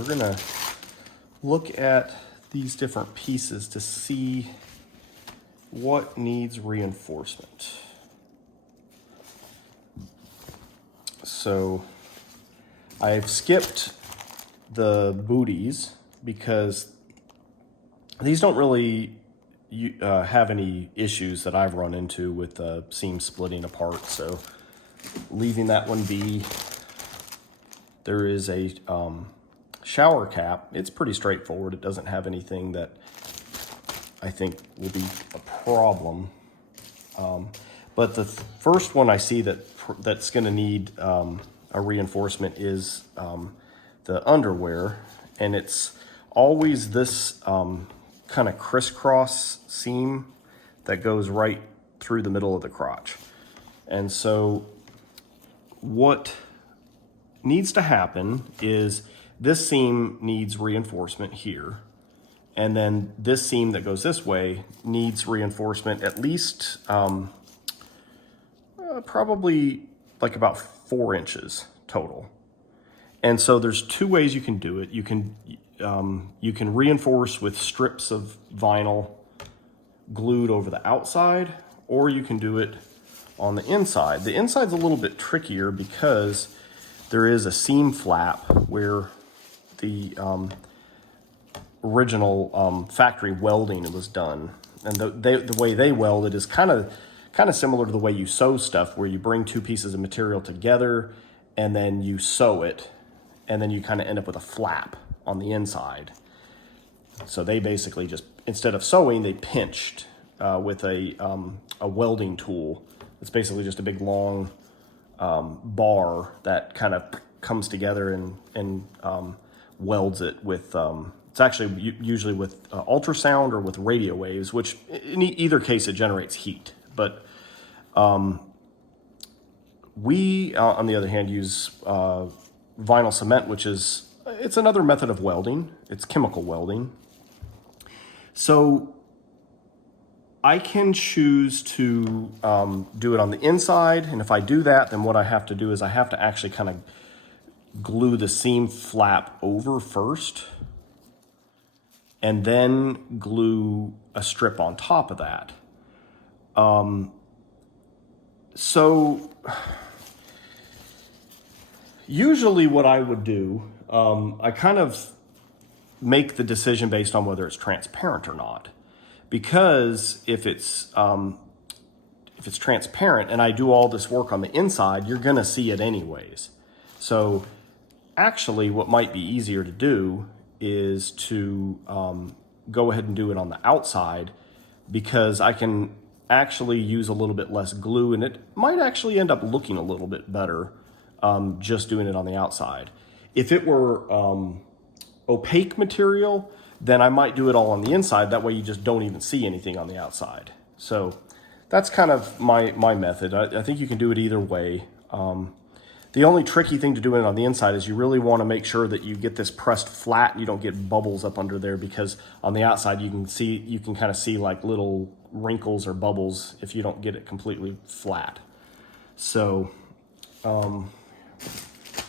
we're gonna look at these different pieces to see what needs reinforcement. So I've skipped the booties because these don't really have any issues that I've run into with the seam splitting apart. So leaving that one be. There is a shower cap. It's pretty straightforward. It doesn't have anything that I think will be a problem. But the first one I see that's going to need a reinforcement is the underwear, and it's always this kind of crisscross seam that goes right through the middle of the crotch. And so what needs to happen is this seam needs reinforcement here, and then this seam that goes this way needs reinforcement at least probably like about 4 inches total. And so there's 2 ways you can do it. You can reinforce with strips of vinyl glued over the outside, or you can do it on the inside. The inside's a little bit trickier because there is a seam flap where the original factory welding was done. And the way they weld it is kind of similar to the way you sew stuff, where you bring 2 pieces of material together and then you sew it, and then you kind of end up with a flap on the inside. So they basically just, instead of sewing, they pinched with a welding tool. It's basically just a big long bar that kind of comes together and welds it with, it's actually usually with ultrasound or with radio waves, which in either case it generates heat. But we, on the other hand, use vinyl cement, which is, it's another method of welding. It's chemical welding. So I can choose to do it on the inside, and if I do that, then what I have to do is I have to actually kind of glue the seam flap over first, and then glue a strip on top of that. So usually what I would do, I kind of make the decision based on whether it's transparent or not. Because if it's transparent and I do all this work on the inside, you're gonna see it anyways. So actually what might be easier to do is to go ahead and do it on the outside, because I can actually use a little bit less glue, and it might actually end up looking a little bit better just doing it on the outside. If it were opaque material, then I might do it all on the inside. That way you just don't even see anything on the outside. So that's kind of my method. I think you can do it either way. The only tricky thing to do it on the inside is you really want to make sure that you get this pressed flat and you don't get bubbles up under there, because on the outside you can kind of see like little wrinkles or bubbles if you don't get it completely flat. So I'm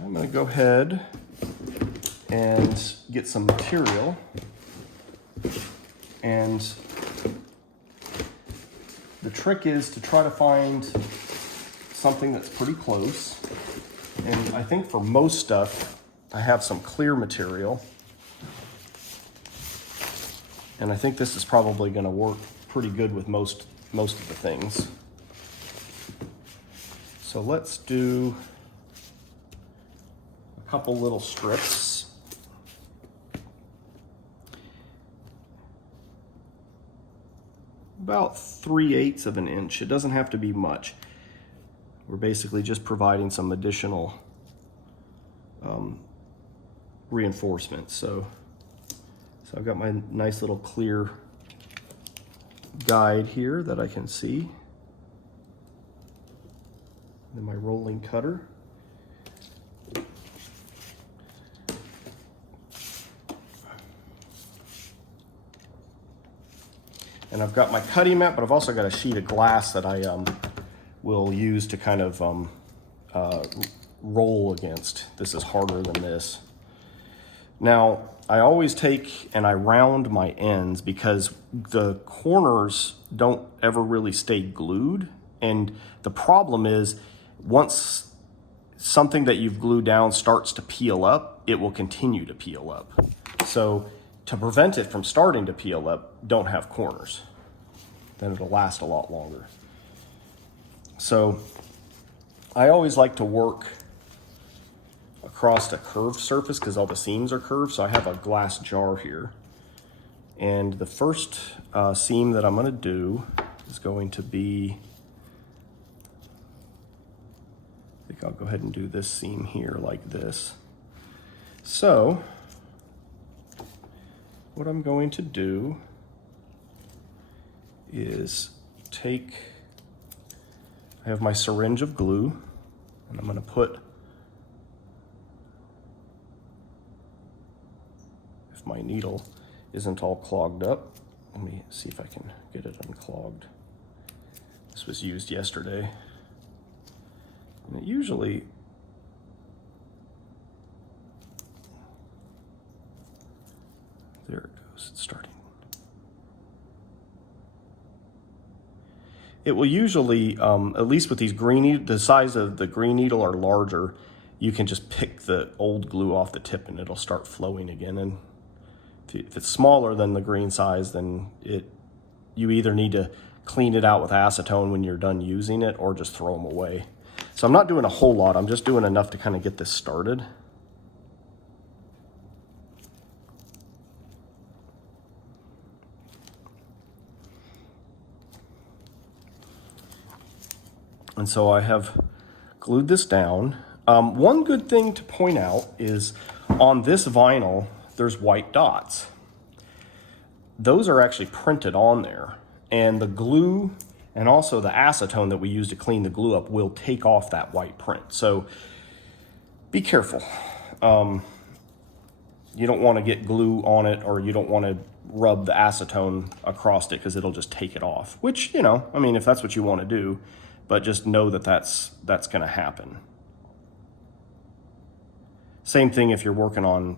going to go ahead and get some material, and the trick is to try to find something that's pretty close. And I think for most stuff I have some clear material, and I think this is probably going to work pretty good with most of the things. So let's do a couple little strips. About 3/8 of an inch. It doesn't have to be much. We're basically just providing some additional reinforcement. So I've got my nice little clear guide here that I can see. And then my rolling cutter. And I've got my cutting mat, but I've also got a sheet of glass that I will use to kind of roll against. This is harder than this. Now, I always take and I round my ends because the corners don't ever really stay glued. And the problem is once something that you've glued down starts to peel up, it will continue to peel up. So to prevent it from starting to peel up, don't have corners. Then it'll last a lot longer. So I always like to work across a curved surface because all the seams are curved. So I have a glass jar here. And the first seam that I'm going to do is going to be, I think I'll go ahead and do this seam here like this. So what I'm going to do is take, I have my syringe of glue, and I'm going to put, if my needle isn't all clogged up, let me see if I can get it unclogged. This was used yesterday, and it usually, there it goes, it's starting. It will usually, at least with these green, the size of the green needle are larger, you can just pick the old glue off the tip and it'll start flowing again. And if it's smaller than the green size, then you either need to clean it out with acetone when you're done using it or just throw them away. So I'm not doing a whole lot, I'm just doing enough to kind of get this started. And so I have glued this down. One good thing to point out is on this vinyl, there's white dots. Those are actually printed on there. And the glue and also the acetone that we use to clean the glue up will take off that white print. So be careful. You don't want to get glue on it, or you don't want to rub the acetone across it because it'll just take it off. Which, you know, I mean, if that's what you want to do, but just know that that's going to happen. Same thing if you're working on,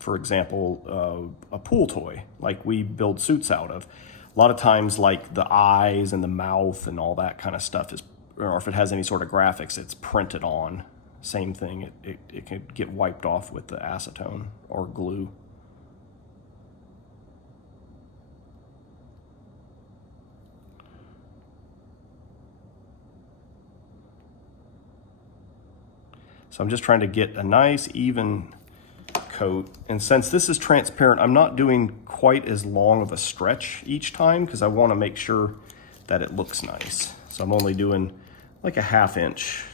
for example, a pool toy, like we build suits out of. A lot of times, like the eyes and the mouth and all that kind of stuff is, or if it has any sort of graphics, it's printed on. Same thing, it can get wiped off with the acetone or glue. So I'm just trying to get a nice even coat. And since this is transparent, I'm not doing quite as long of a stretch each time because I want to make sure that it looks nice. So I'm only doing like a 1/2 inch.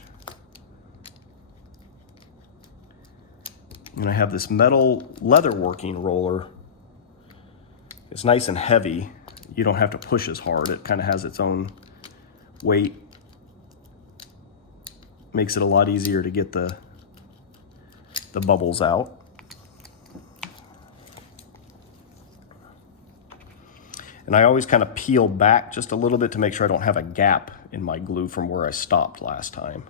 And I have this metal leather working roller. It's nice and heavy. You don't have to push as hard. It kind of has its own weight. Makes it a lot easier to get the bubbles out. And I always kind of peel back just a little bit to make sure I don't have a gap in my glue from where I stopped last time.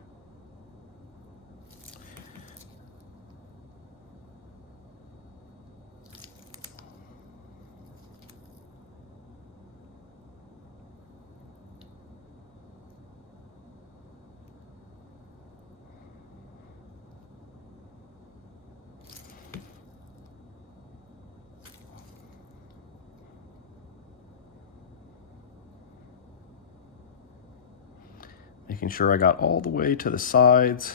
Making sure I got all the way to the sides.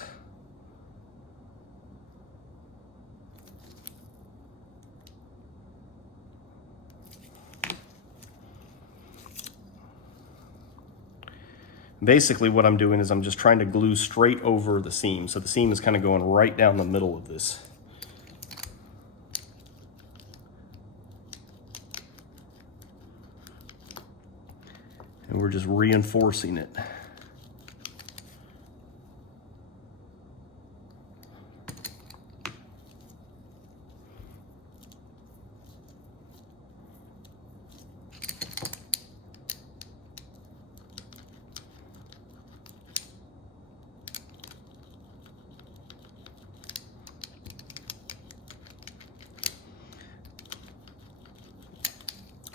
Basically what I'm doing is I'm just trying to glue straight over the seam. So the seam is kind of going right down the middle of this. And we're just reinforcing it.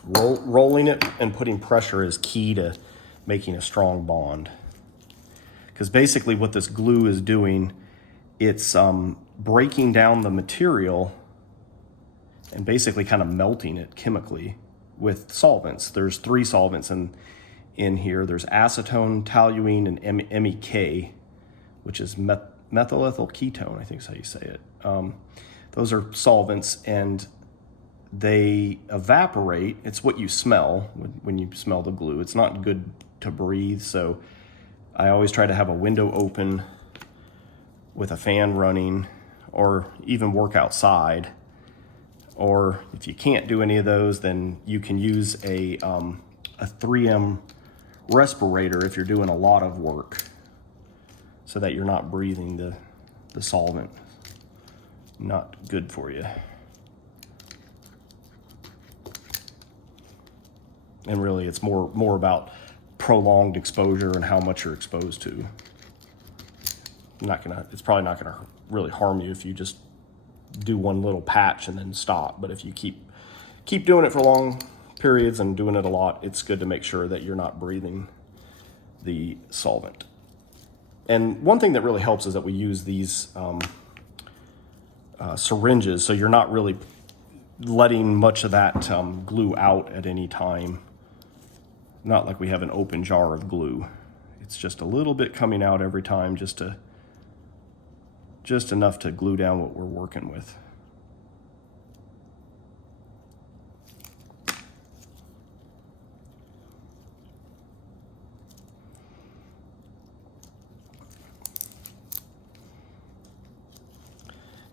rolling it and putting pressure is key to making a strong bond. Because basically what this glue is doing, it's breaking down the material and basically kind of melting it chemically with solvents. There's 3 solvents in here. There's acetone, toluene, and MEK, which is methylethyl ketone, I think is how you say it. Those are solvents, and they evaporate. It's what you smell when you smell the glue. It's not good to breathe, so I always try to have a window open with a fan running, or even work outside. Or if you can't do any of those, then you can use a 3M respirator if you're doing a lot of work, so that you're not breathing the solvent. Not good for you. And really it's more about prolonged exposure and how much you're exposed to. It's probably not gonna really harm you if you just do one little patch and then stop. But if you keep doing it for long periods and doing it a lot, it's good to make sure that you're not breathing the solvent. And one thing that really helps is that we use these syringes, so you're not really letting much of that glue out at any time. Not like we have an open jar of glue. It's just a little bit coming out every time, just enough to glue down what we're working with.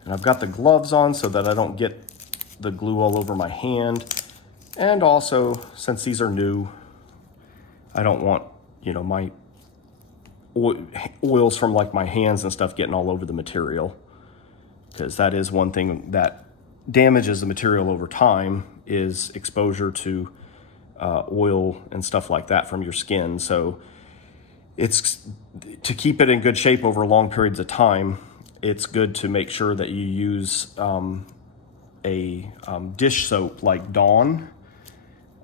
And I've got the gloves on so that I don't get the glue all over my hand. And also, since these are new, I don't want, my oils from like my hands and stuff getting all over the material, because that is one thing that damages the material over time, is exposure to oil and stuff like that from your skin. So it's to keep it in good shape over long periods of time, it's good to make sure that you use a dish soap like Dawn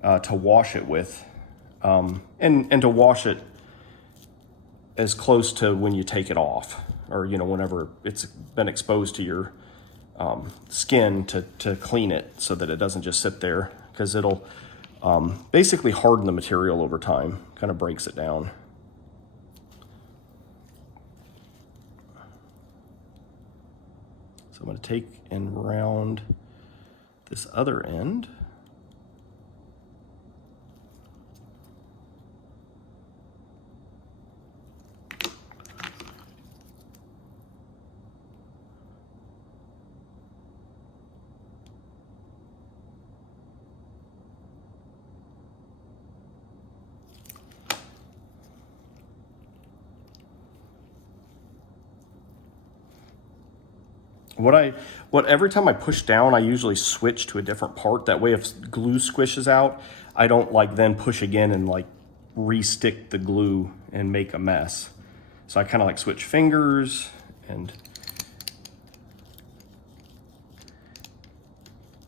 to wash it with, and to wash it as close to when you take it off, or whenever it's been exposed to your skin, to clean it so that it doesn't just sit there, because it'll basically harden the material over time, kind of breaks it down. So I'm going to take and round this other end. Every time I push down, I usually switch to a different part. That way, if glue squishes out, I don't then push again and re-stick the glue and make a mess. So I kind of switch fingers and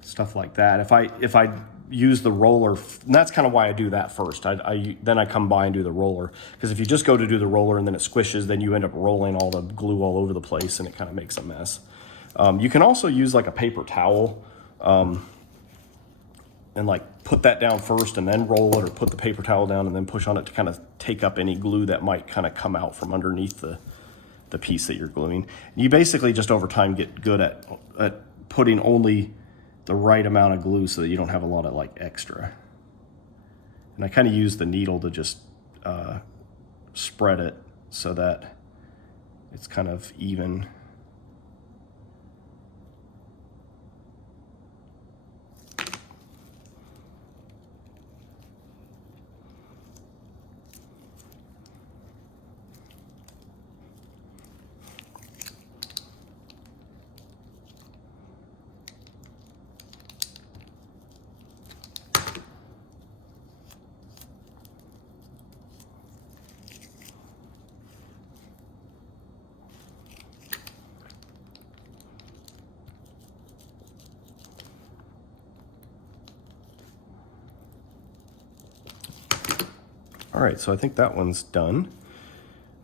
stuff like that. If I use the roller, and that's kind of why I do that first. Then I come by and do the roller, because if you just go to do the roller and then it squishes, then you end up rolling all the glue all over the place and it kind of makes a mess. You can also use a paper towel and put that down first and then roll it, or put the paper towel down and then push on it to kind of take up any glue that might kind of come out from underneath the piece that you're gluing. You basically just over time get good at putting only the right amount of glue so that you don't have a lot of extra. And I kind of use the needle to just spread it so that it's kind of even. All right, so I think that one's done.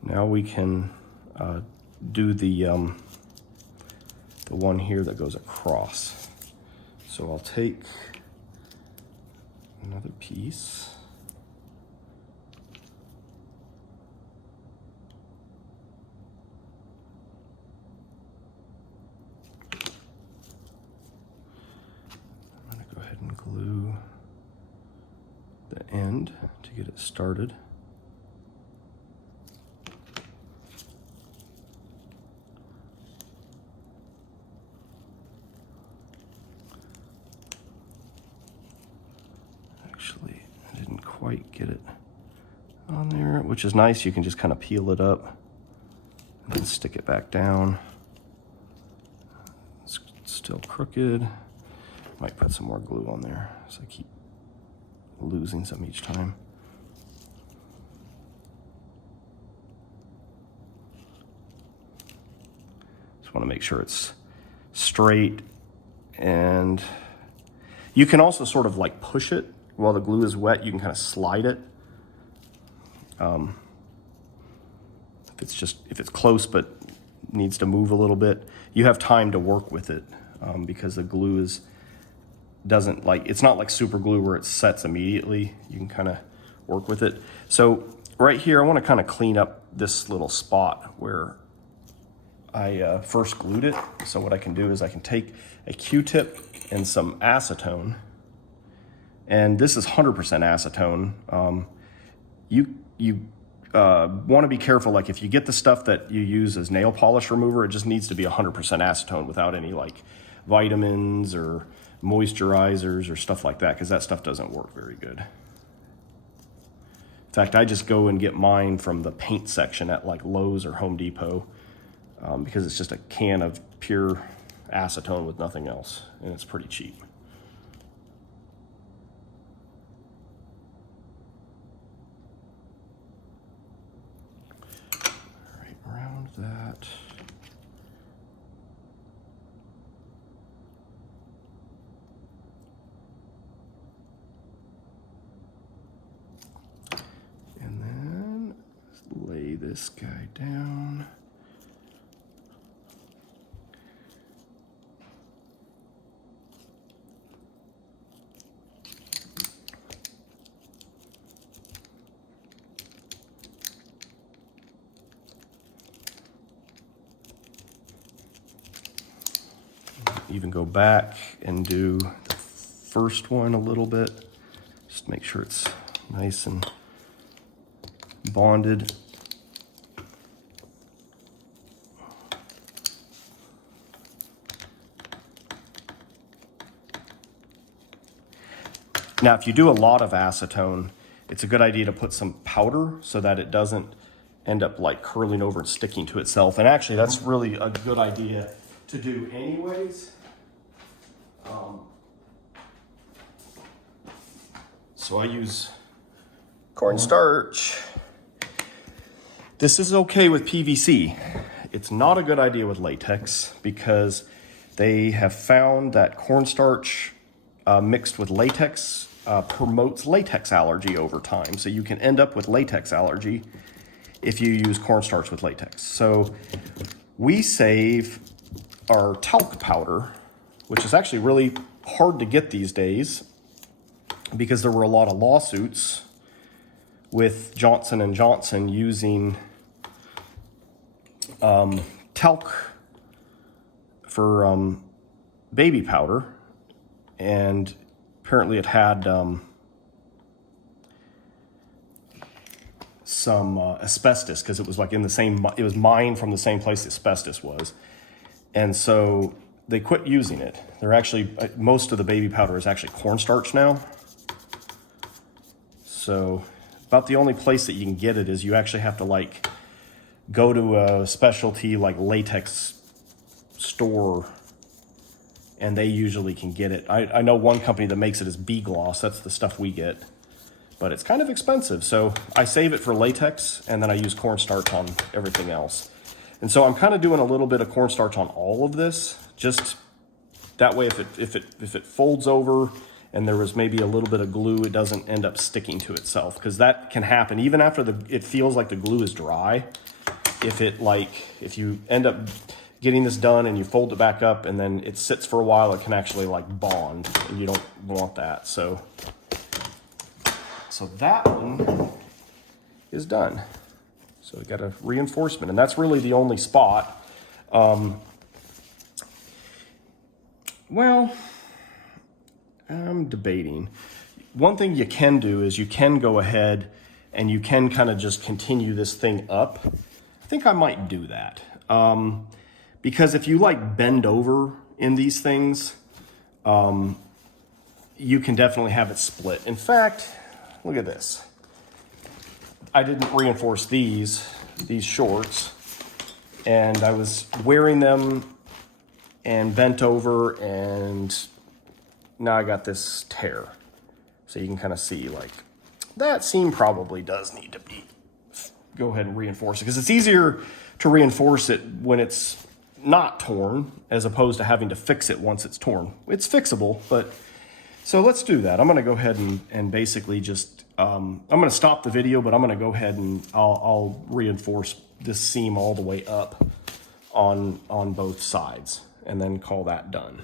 Now we can do the one here that goes across. So I'll take another piece. I'm going to go ahead and glue the end to get it started. Actually, I didn't quite get it on there, which is nice. You can just kind of peel it up and then stick it back down. It's still crooked. Might put some more glue on there, so I keep losing some each time. Just want to make sure it's straight, and you can also sort of like push it while the glue is wet. You can kind of slide it. If it's close but needs to move a little bit, you have time to work with it because the glue it's not like super glue where it sets immediately. You can kind of work with it. So right here, I want to kind of clean up this little spot where I first glued it. So what I can do is I can take a Q-tip and some acetone, and this is 100% acetone. You want to be careful, like if you get the stuff that you use as nail polish remover, it just needs to be 100% acetone without any like vitamins or moisturizers or stuff like that, because that stuff doesn't work very good. In fact, I just go and get mine from the paint section at like Lowe's or Home Depot because it's just a can of pure acetone with nothing else, and it's pretty cheap. All right, around that. And then lay this guy down. Even go back and do the first one a little bit. Just make sure it's nice and bonded. Now, if you do a lot of acetone, it's a good idea to put some powder so that it doesn't end up like curling over and sticking to itself. And actually, that's really a good idea to do anyways. So I use cornstarch. This is okay with PVC. It's not a good idea with latex because they have found that cornstarch mixed with latex promotes latex allergy over time. So you can end up with latex allergy if you use cornstarch with latex. So we save our talc powder, which is actually really hard to get these days because there were a lot of lawsuits with Johnson & Johnson using talc for baby powder, and apparently it had some asbestos because it was like in the same, it was mined from the same place asbestos was. And so they quit using it. They're actually, most of the baby powder is actually cornstarch now. So about the only place that you can get it is you actually have to like go to a specialty like latex store, and they usually can get it. I know one company that makes it is B-Gloss. That's the stuff we get, but it's kind of expensive. So I save it for latex, and then I use cornstarch on everything else. And so I'm kind of doing a little bit of cornstarch on all of this, just that way if it folds over and there was maybe a little bit of glue, it doesn't end up sticking to itself, because that can happen even after it feels like the glue is dry. If you end up getting this done and you fold it back up and then it sits for a while, it can actually like bond, and you don't want that. So that one is done. So we got a reinforcement, and that's really the only spot. Well, I'm debating. One thing you can do is you can go ahead and you can kind of just continue this thing up. I think I might do that. Because if you like bend over in these things, you can definitely have it split. In fact, look at this. I didn't reinforce these shorts, and I was wearing them and bent over, and now I got this tear. So you can kind of see, like, that seam probably does need to be, go ahead and reinforce it, because it's easier to reinforce it when it's not torn as opposed to having to fix it once it's torn. It's fixable, but so let's do that. I'm going to go ahead and basically just, I'm going to stop the video, but I'm going to go ahead and I'll reinforce this seam all the way up on both sides and then call that done.